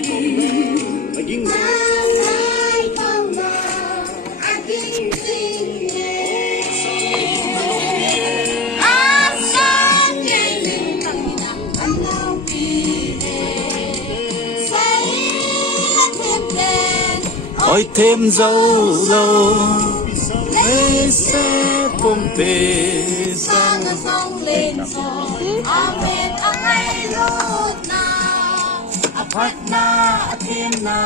Maging ôi thêm dấu lâu lấy xe pompe sang sông lên sông amen ang ay lút na apat na atin na